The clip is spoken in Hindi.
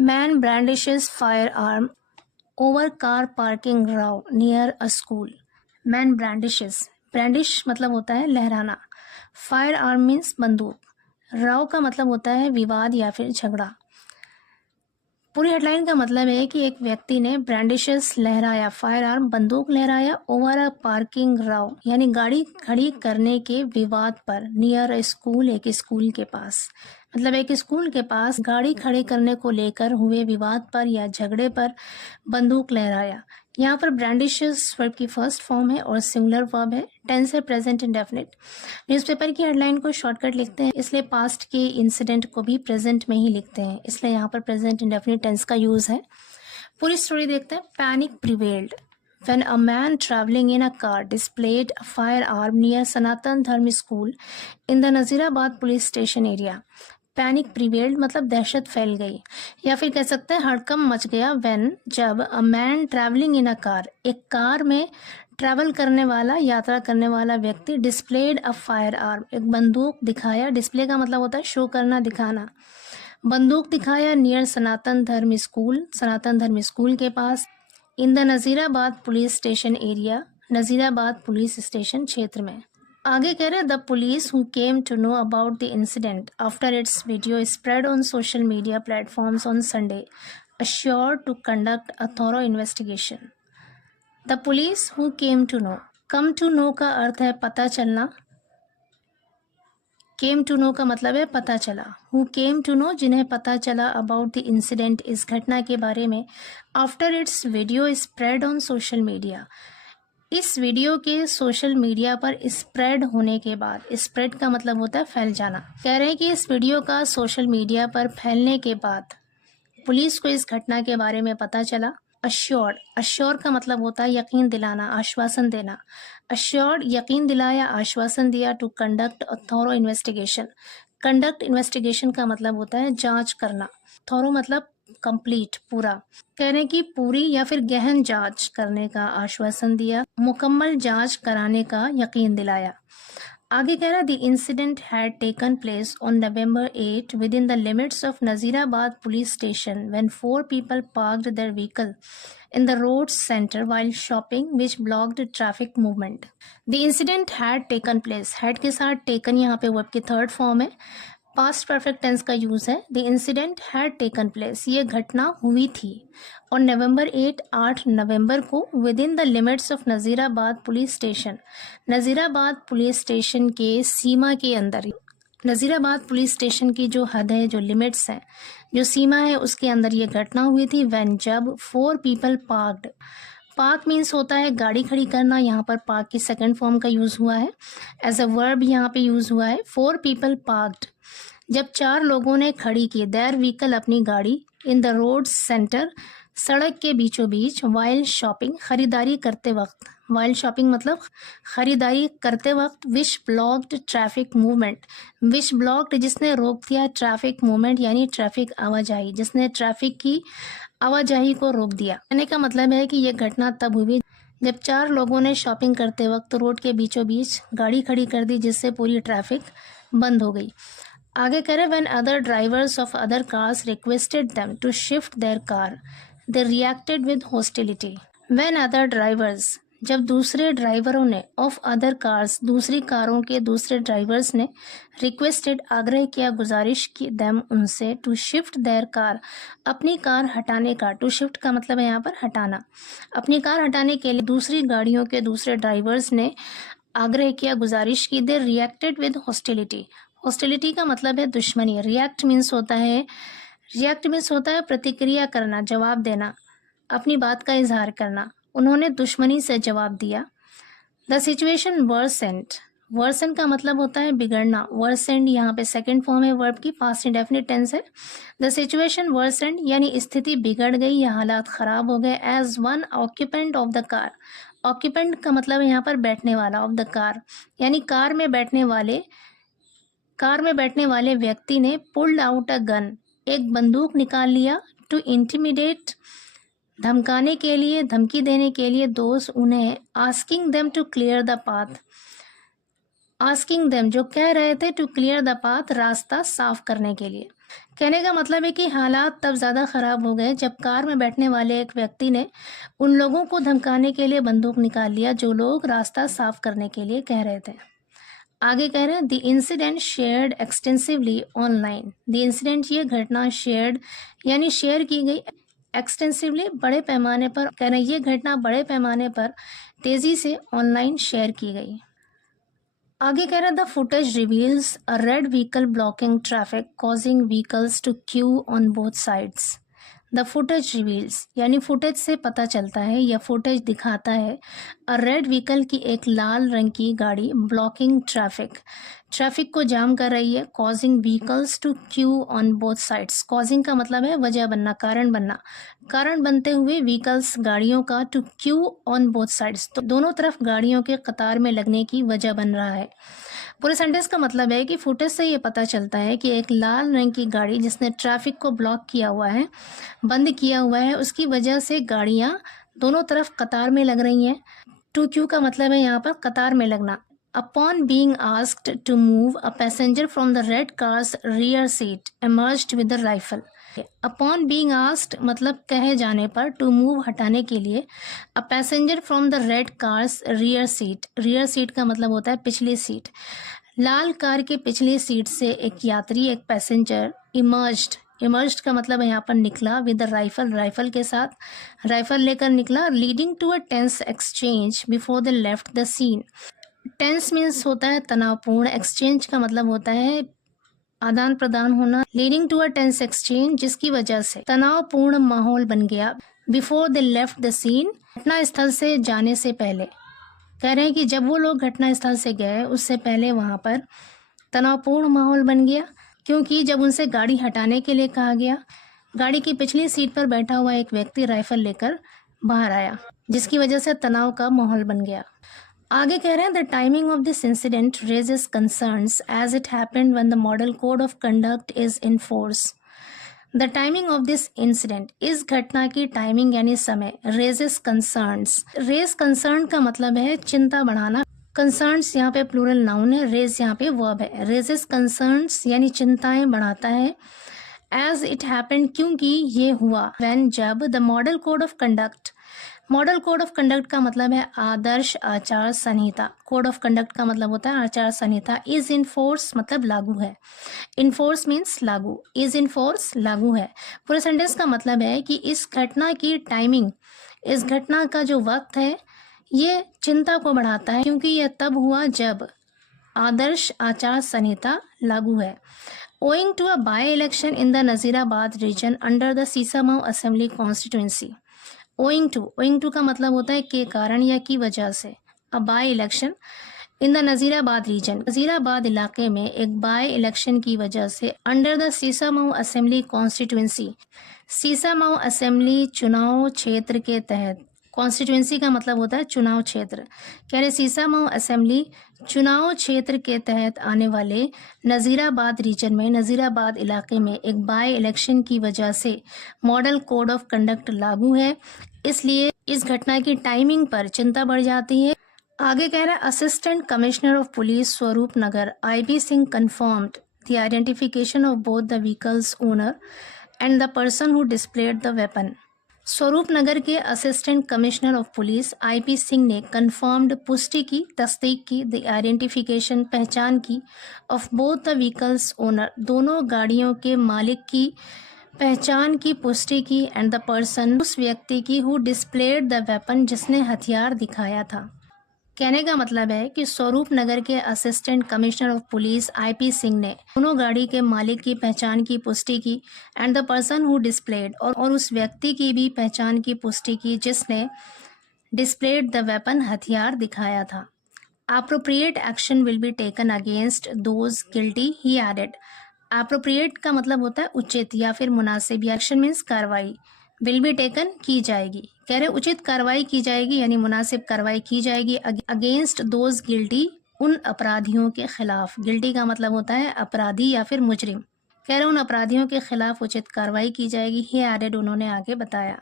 Man brandishes firearm over car parking row near a school. Man brandishes. Brandish मतलब होता है लहराना. Firearm means बंदूक. row का मतलब होता है विवाद या फिर झगड़ा. पूरी हेडलाइन का मतलब है कि एक व्यक्ति ने ब्रांडिशेस लहराया, फायर आर्म बंदूक लहराया ओवर अ पार्किंग राव यानी गाड़ी खड़ी करने के विवाद पर, नियर अ स्कूल एक स्कूल के पास, मतलब एक स्कूल के पास गाड़ी खड़ी करने को लेकर हुए विवाद पर या झगड़े पर बंदूक लहराया. यहाँ पर ब्रांडिशेस वर्ब की फर्स्ट फॉर्म है और सिंगुलर वर्ब है. टेंस है प्रेजेंट इंडेफिनिट. न्यूज़पेपर की हेडलाइन को शॉर्टकट लिखते हैं, इसलिए पास्ट के इंसिडेंट को भी प्रेजेंट में ही लिखते हैं, इसलिए यहाँ पर प्रेजेंट इंडेफिनिट टेंस का यूज है. पूरी स्टोरी देखते हैं. Panic prevailed when a man traveling in a car displayed a firearm near Sanatan Dharma School in the Nazirabad police station area. Panic prevailed मतलब दहशत फैल गई, या फिर कह सकते हैं हड़कंप मच गया. व्हेन जब a man travelling in a car एक कार में ट्रैवल करने वाला यात्रा करने वाला व्यक्ति डिस्प्लेड अ फायर आर्म एक बंदूक दिखाया. डिस्प्ले का मतलब होता है शो करना, दिखाना. बंदूक दिखाया नियर सनातन धर्म स्कूल, सनातन धर्म स्कूल के पास. In the Nazirabad police station area, Nazirabad police station क्षेत्र में. आगे कह रहे the police who came to know about the incident after its video spread on social media platforms on Sunday assured to conduct a thorough investigation. The police who came to know, come to know का अर्थ है पता चलना, केम टू नो का मतलब है पता चला. हु केम टू नो जिन्हें पता चला, अबाउट द इंसिडेंट इस घटना के बारे में, after its video spread on social media इस वीडियो के सोशल मीडिया पर स्प्रेड होने के बाद. स्प्रेड का मतलब होता है फैल जाना. कह रहे हैं कि इस वीडियो का सोशल मीडिया पर फैलने के बाद पुलिस को इस घटना के बारे में पता चला. अश्योर्ड, अश्योर का मतलब होता है यकीन दिलाना, आश्वासन देना. अश्योर्ड यकीन दिलाया, आश्वासन दिया. To conduct a thorough investigation, conduct investigation का मतलब होता है जांच करना. थॉरो मतलब कंप्लीट, पूरा. कहने की पूरी या फिर गहन जांच करने का आश्वासन दिया, मुकम्मल जांच कराने का यकीन दिलाया. आगे कह रहा the incident had taken place on November 8 with in the limits of Nazirabad police station when 4 people parked their vehicle in the road center while shopping which blocked traffic movement. The incident had taken place. had के साथ taken यहाँ पे वर्ब की थर्ड फॉर्म है, पास्ट परफेक्ट टेंस का यूज है. The incident had taken place ये घटना हुई थी और नवंबर 8 नवंबर को within the limits of Nazirabad police station, Nazirabad police station के सीमा के अंदर, नज़ीराबाद पुलिस स्टेशन की जो हद है, जो लिमिट्स हैं, जो सीमा है, उसके अंदर ये घटना हुई थी. व्हेन जब 4 people पार्क्ड, पार्क मीन्स होता है गाड़ी खड़ी करना, यहाँ पर पार्क की सेकंड फॉर्म का यूज हुआ है, एज अ वर्ब यहाँ पे यूज हुआ है. 4 people पार्क्ड जब 4 लोगों ने खड़ी की, देयर व्हीकल अपनी गाड़ी, इन द रोड सेंटर सड़क के बीचों बीच, वाइल शॉपिंग खरीदारी करते वक्त, वाइल शॉपिंग मतलब खरीदारी करते वक्त, विच ब्लॉक्ड ट्रैफिक मूवमेंट, विच ब्लॉक्ड जिसने रोक दिया, ट्रैफिक मूवमेंट यानी ट्रैफिक आवाजाही, जिसने ट्रैफिक की आवाजाही को रोक दिया. कहने का मतलब है कि यह घटना तब हुई जब 4 लोगों ने शॉपिंग करते वक्त रोड के बीचों बीच गाड़ी खड़ी कर दी, जिससे पूरी ट्रैफिक बंद हो गई. आगे कह रहे when other drivers of other cars requested them to shift their car they reacted with hostility. When other drivers जब दूसरे ड्राइवरों ने, ऑफ अदर कार्स दूसरी कारों के दूसरे ड्राइवर्स ने, रिक्वेस्टेड आग्रह किया, गुजारिश की, देम उनसे, टू शिफ्ट देयर कार अपनी कार हटाने का. टू शिफ्ट का मतलब है यहाँ पर हटाना. अपनी कार हटाने के लिए दूसरी गाड़ियों के दूसरे ड्राइवर्स ने आग्रह किया, गुजारिश की. दे रिएक्टेड विद हॉस्टिलिटी, हॉस्टिलिटी का मतलब है दुश्मनी. रिएक्ट मीन्स होता है प्रतिक्रिया करना, जवाब देना, अपनी बात का इजहार करना. उन्होंने दुश्मनी से जवाब दिया. द सिचुएशन वर्सेंड, वर्सन का मतलब होता है बिगड़ना. वर्सेंड यहाँ पे सेकंड फॉर्म है वर्ब की, पास्ट इंडेफिनिट टेंस है. द सिचुएशन वर्सेंड यानी स्थिति बिगड़ गई या हालात खराब हो गए. As one occupant of the car, occupant का मतलब है यहाँ पर बैठने वाला, ऑफ द कार यानी कार में बैठने वाले व्यक्ति ने पुल्ड आउट अ गन, एक बंदूक निकाल लिया. टू इंटिमिडेट धमकाने के लिए, धमकी देने के लिए. दोस्त उन्हें, asking them to clear the path, asking them जो कह रहे थे, टू क्लियर द पाथ रास्ता साफ करने के लिए. कहने का मतलब है कि हालात तब ज़्यादा ख़राब हो गए जब कार में बैठने वाले एक व्यक्ति ने उन लोगों को धमकाने के लिए बंदूक निकाल लिया जो लोग रास्ता साफ करने के लिए कह रहे थे। आगे कह रहे हैं the incident shared extensively online. The incident, ये घटना शेयर्ड यानी शेयर की गई, एक्सटेंसिवली बड़े पैमाने पर, कह रहे हैं ये घटना बड़े पैमाने पर तेज़ी से ऑनलाइन शेयर की गई। आगे कह रहा है the footage reveals a red vehicle blocking traffic causing vehicles to queue on both sides. The footage reveals यानी फुटेज से पता चलता है या फुटेज दिखाता है अ रेड व्हीकल की एक लाल रंग की गाड़ी ब्लॉकिंग ट्रैफिक को जाम कर रही है, causing vehicles to queue on both sides. Causing का मतलब है वजह बनना, कारण बनना, कारण बनते हुए व्हीकल्स गाड़ियों का to queue on both sides, तो दोनों तरफ गाड़ियों के कतार में लगने की वजह बन रहा है। पूरे सेंटेंस का मतलब है कि फुटेज से ये पता चलता है कि एक लाल रंग की गाड़ी जिसने ट्रैफिक को ब्लॉक किया हुआ है, बंद किया हुआ है, उसकी वजह से गाड़ियां दोनों तरफ कतार में लग रही हैं। टू क्यू का मतलब है यहाँ पर कतार में लगना। Upon being asked to move, a passenger from the red car's rear seat emerged with a rifle. Upon being asked मतलब कहे जाने पर, टू मूव हटाने के लिए, a passenger from the red car's rear seat, rear seat का मतलब होता है पिछली सीट, लाल कार के पिछली सीट से एक यात्री, एक पैसेंजर इमर्ज्ड का मतलब है यहाँ पर निकला, विद राइफल, राइफल के साथ, राइफल लेकर निकला, leading to a tense exchange before the left the scene. Tense means होता है तनावपूर्ण, एक्सचेंज का मतलब होता है आदान प्रदान होना, leading to a tense exchange जिसकी वजह से तनावपूर्ण माहौल बन गया, before they left the scene घटना स्थल से जाने से पहले। कह रहे हैं कि जब वो लोग घटना स्थल से गए उससे पहले वहां पर तनावपूर्ण माहौल बन गया, क्योंकि जब उनसे गाड़ी हटाने के लिए कहा गया, गाड़ी की पिछली सीट पर बैठा हुआ एक व्यक्ति राइफल लेकर बाहर आया, जिसकी वजह से तनाव का माहौल बन गया। आगे कह रहे हैं the timing of this incident raises concerns as it happened when the model code of conduct is in force. The timing of this incident, इस घटना की टाइमिंग यानी समय, रेजेस कंसर्न्स, रेज कंसर्न का मतलब है चिंता बढ़ाना, कंसर्न्स यहाँ पे प्लूरल नाउन है, रेज यहाँ पे वर्ब है, रेजेस कंसर्न्स यानी चिंताएं बढ़ाता है, एज इट हैपेंड क्योंकि ये हुआ, व्हेन जब, the model code of conduct, model code of conduct का मतलब है आदर्श आचार संहिता, कोड ऑफ कंडक्ट का मतलब होता है आचार संहिता, इज इन फोर्स मतलब लागू है, इन फोर्स मीन्स लागू, इज इन फोर्स लागू है। पूरे सेंटेंस का मतलब है कि इस घटना की टाइमिंग, इस घटना का जो वक्त है ये चिंता को बढ़ाता है, क्योंकि यह तब हुआ जब आदर्श आचार संहिता लागू है। Owing to a by-election in the Nazirabad region under the Sisamau Assembly constituency, owing to का मतलब होता है के कारण या की वजह से, a by election in the Nazirabad region, Nazirabad इलाके में एक बाय इलेक्शन की वजह से, under the Sisamau assembly constituency, Sisamau assembly चुनाव क्षेत्र के तहत, कॉन्स्टिट्यूंसी का मतलब होता है चुनाव क्षेत्र, कह रहे सीसामाऊ असेंबली चुनाव क्षेत्र के तहत आने वाले नज़ीराबाद रीजन में, नज़ीराबाद इलाके में एक बाय इलेक्शन की वजह से मॉडल कोड ऑफ कंडक्ट लागू है, इसलिए इस घटना की टाइमिंग पर चिंता बढ़ जाती है। आगे कह रहा है असिस्टेंट कमिश्नर ऑफ पुलिस स्वरूप नगर IB Singh confirmed the identification of both the vehicles owner and the person who displayed the weapon. स्वरूप नगर के assistant commissioner of police IB Singh ने कंफर्म्ड पुष्टि की, तस्दीक की, द आइडेंटिफिकेशन पहचान की, of both the vehicles owner दोनों गाड़ियों के मालिक की पहचान की, पुष्टि की, एंड द पर्सन उस व्यक्ति की, हु डिस्प्लेड द वेपन जिसने हथियार दिखाया था। कहने का मतलब है कि स्वरूप नगर के assistant commissioner of police IB Singh ने दोनों गाड़ी के मालिक की पहचान की, पुष्टि की, and the person who displayed और उस व्यक्ति की भी पहचान की, पुष्टि की जिसने डिस्प्लेड द वेपन हथियार दिखाया था। Appropriate action will be taken against those guilty, he added. Appropriate का मतलब होता है उचित या फिर मुनासिब, एक्शन मीन्स कार्रवाई, विल बी टेकन की जाएगी, कह रहे उचित कार्रवाई की जाएगी यानी मुनासिब कार्रवाई की जाएगी, अगेंस्ट दोज गिल्टी उन अपराधियों के खिलाफ, गिल्टी का मतलब होता है अपराधी या फिर मुजरिम, कह रहे उन अपराधियों के खिलाफ उचित कार्रवाई की जाएगी, ही एडेड उन्होंने आगे बताया।